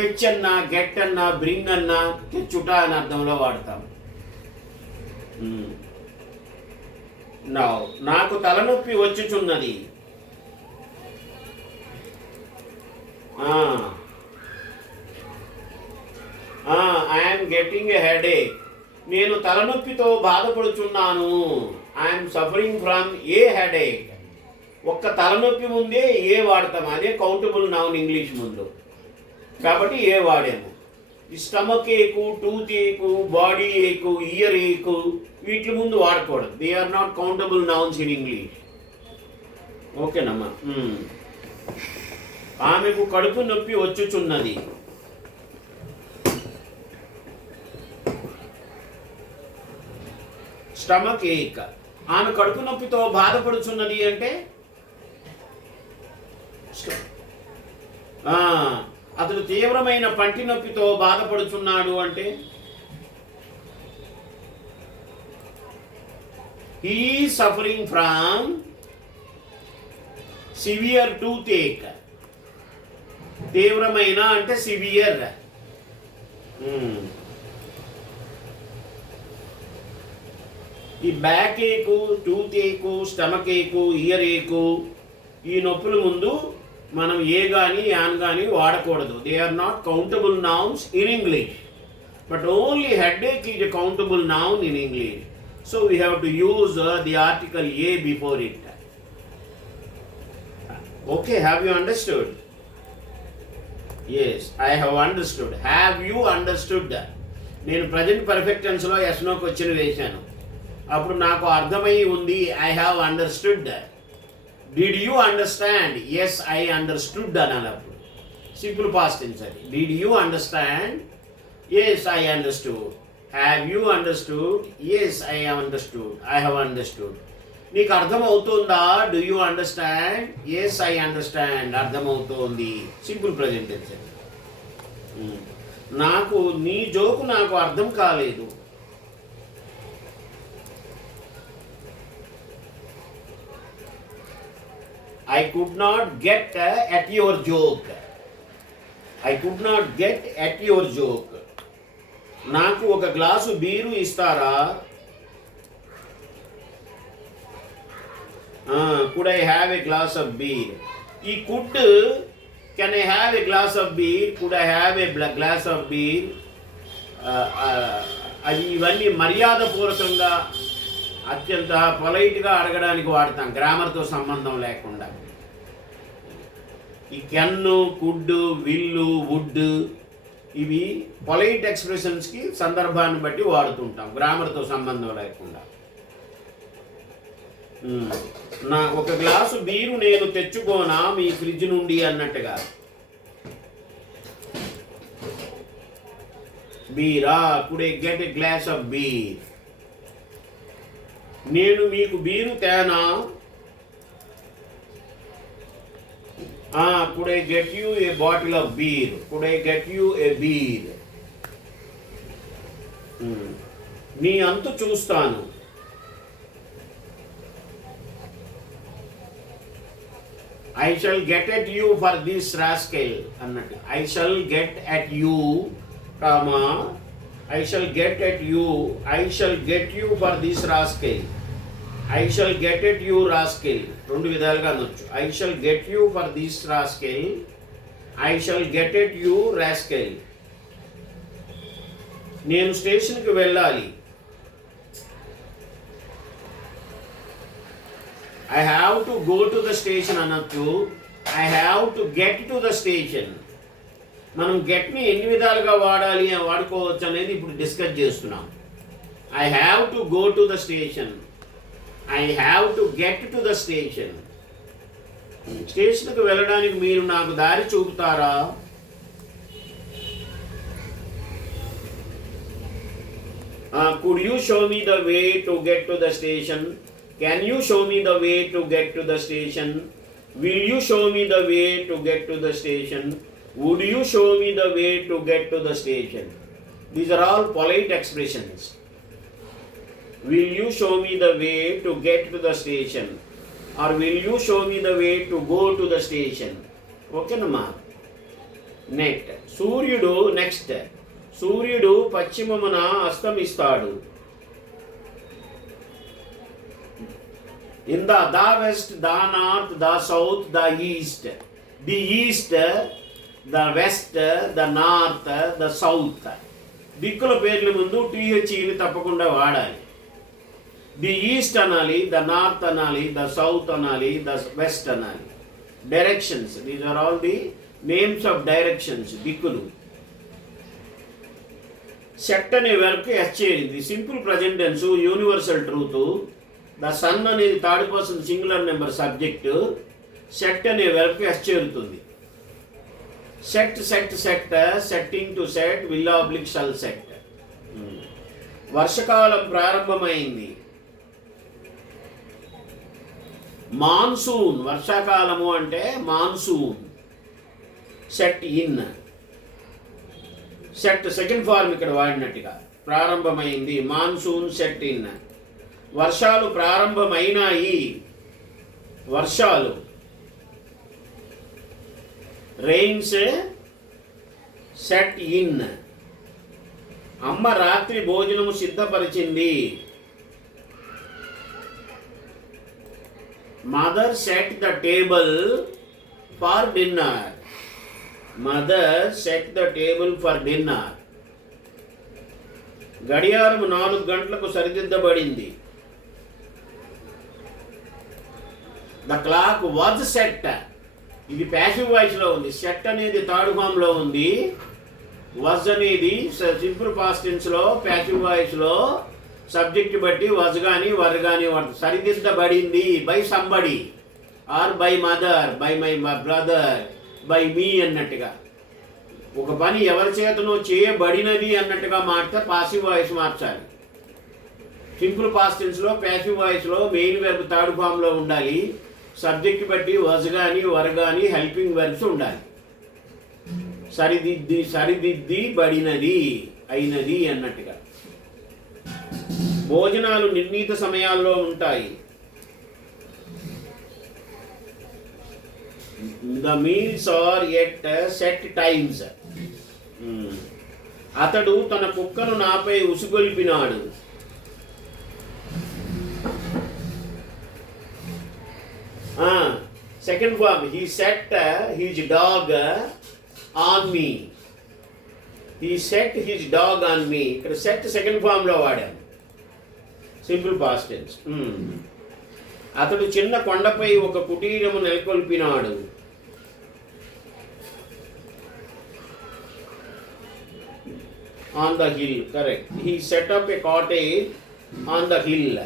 Fetch అన్నా, get అన్నా, bring అన్నా తెచ్చుట అని అర్థంలో వాడతాం. నాకు తలనొప్పి వచ్చుచున్నది. I'm getting a headache. నేను తలనొప్పితో బాధపడుచున్నాను. I'm suffering from a headache. ఒక్క తలనొప్పి ముందే ఏ వాడతాం, అదే కౌంటబుల్ నౌన్ ఇంగ్లీష్ ముందు, కాబట్టి ఏ వాడాము. ఈ స్టమక్ ఏకు, టూత్ ఏకు, బాడీ ఏకు, ఇయర్ ఏకు వీటి ముందు వాడకూడదు. They are not countable nouns in English. ఓకేనమ్మా. ఆమెకు కడుపు నొప్పి వచ్చుచున్నది. స్టమక్ ఏక్. ఆమె కడుపు నొప్పితో బాధపడుచున్నది అంటే అతడు తీవ్రమైన పంటి నొప్పితో బాధపడుచున్నాడు అంటే he suffering from severe toothache. తీవ్రమైన అంటే సివియర్. ఈ బ్యాక్ ఏకు, టూత్ ఏకు, స్టమక్ ఏకు, ఇయర్ ఏకు ఈ నొప్పుల ముందు మనం ఏ కానీ యాన్ కానీ వాడకూడదు. They are not countable nouns in English, but only headache is a countable noun in English. So we have to use the article a before it. Okay, have you understood? Yes, I have understood. Have you understood? నేను present perfect టెన్స్లో yes no question వేశాను. అప్పుడు నాకు అర్థమై ఉంది. I have understood. Did you understand? Yes, I understood అనాలి. అప్పుడు simple past tense అది. Did you understand? Yes, I understood. Have you understood? Yes, I have understood. I have understood. నీకు అర్థమవుతుందా? Do you understand? Yes, I understand. అర్థమవుతోంది. Simple present tense అది. నాకు నీ joke నాకు అర్థం కాలేదు. I could not get at your joke. I could not get at your joke. నాకు ఒక గ్లాసు బీరు ఇస్తారా? Could I have a glass of beer? ఈ could, can I have a glass of beer? Could I have a glass of beer? అది ఇవన్నీ మర్యాదపూర్వకంగా అత్యంత పొలైట్గా అడగడానికి వాడతాం, గ్రామర్తో సంబంధం లేకుండా. ఈ కెన్ను, కుడ్, విల్లు, వుడ్ ఇవి పొలైట్ ఎక్స్ప్రెషన్స్కి సందర్భాన్ని బట్టి వాడుతుంటాం, గ్రామర్తో సంబంధం లేకుండా. నా ఒక గ్లాసు బీరు నేను తెచ్చుకోనా మీ ఫ్రిడ్జ్ నుండి అన్నట్టుగా. బీరా, could I get a glass of beer. నేను మీకు బీరు తేనా? Could I get you a bottle of beer? Could I get you a beer? నీ అంతు చూస్తాను. I shall get at you for this rascal అన్నట్టు. I shall get at you, I shall get at you, I shall get you for this rascal. I shall get at you rascal రెండు విధాలుగా అనొచ్చు. I shall get you for this rascal, I shall get at you rascal. నేను స్టేషన్కి వెళ్ళాలి. I have to go to the station అనొచ్చు. I have to get to the station. మనం గెట్ని ఎన్ని విధాలుగా వాడాలి అని వాడుకోవచ్చు అనేది ఇప్పుడు డిస్కస్ చేస్తున్నాం. I have to go to the station, I have to get to the station. స్టేషన్కి వెళ్ళడానికి మీరు నాకు దారి చూపుతారా? Could you show me the way to get to the station? Can you show me the way to get to the station? Will you show me the way to get to the station? Would you show me the way to get to the station? These are all polite expressions. Will you show me the way to get to the station? Or will you show me the way to go to the station? ఓకేనమ్మా. నెట్. సూర్యుడు next. సూర్యుడు పశ్చిమమున అస్తమిస్తాడు. In the west, the north, the south, the east. The east, the west, the north, the south. దిక్కుల పేర్ల ముందు టీహెచ్ఈని తప్పకుండా వాడాలి. ది ఈస్ట్ అనాలి, ద నార్త్ అనాలి, ద సౌత్ అనాలి, ద వెస్ట్ అనాలి. Directions, these are all the names of directions, దిక్కులు. సెట్ అనే వర్క్ ఎస్ చేరింది. Simple present tense, universal truth. The sun అనేది third person singular number subject. Set అనే work S చేరుతుంది. Set set set, setting to set, will oblique shall set. వర్షకాలం ప్రారంభమైంది. Monsoon, వర్షాకాలము అంటే monsoon. Set in. Set second form ఇక్కడ వాడినట్టుగా, ప్రారంభమైంది. Monsoon set in. వర్షాలు ప్రారంభమైనాయి. వర్షాలు. Rains set in. అమ్మ రాత్రి భోజనము సిద్ధపరిచింది. Mother set the table for dinner. Mother set the table for dinner. గడియారం 4 గంటలకు సరిదిద్దబడింది. The clock was set. ఇది ప్యాసివ్ వాయిస్లో ఉంది. సెట్ అనేది థర్డ్ ఫామ్లో ఉంది. వాజ్ అనేది సింపుల్ పాస్ట్ టెన్స్లో ప్యాసివ్ వాయిస్లో సబ్జెక్ట్ బట్టి వాజ్ కానీ వర్ కానీ వాడుతుంది. సరిదిద్దబడింది by somebody or by mother, by my brother, by me అన్నట్టుగా. ఒక పని ఎవరి చేతనో చేయబడినది అన్నట్టుగా మారితే పాసివ్ వాయిస్ మార్చాలి. సింపుల్ పాస్ట్ టెన్స్లో ప్యాసివ్ వాయిస్లో మెయిన్ వెర్బ్ థర్డ్ ఫామ్లో ఉండాలి. సబ్జెక్ట్ బట్టి వజ్ కానీ వర్ కానీ హెల్పింగ్ వెర్బ్స్ ఉండాలి. సరిదిద్ది బడినది, అయినది అన్నట్టుగా. భోజనాలు నిర్ణీత సమయాల్లో ఉంటాయి. The meals are at set times. అతడు తన కుక్కను నాపై ఉసుగొల్పినాడు. Second form, he set his dog on me. He set his dog on me. ఇక్కడ సెట్ సెకండ్ ఫార్మ్లో వాడాను. Simple past tense. అతడు చిన్న కొండపై ఒక కుటీరము నెలకొల్పినాడు. On the hill, correct. He set up a cottage on the hill.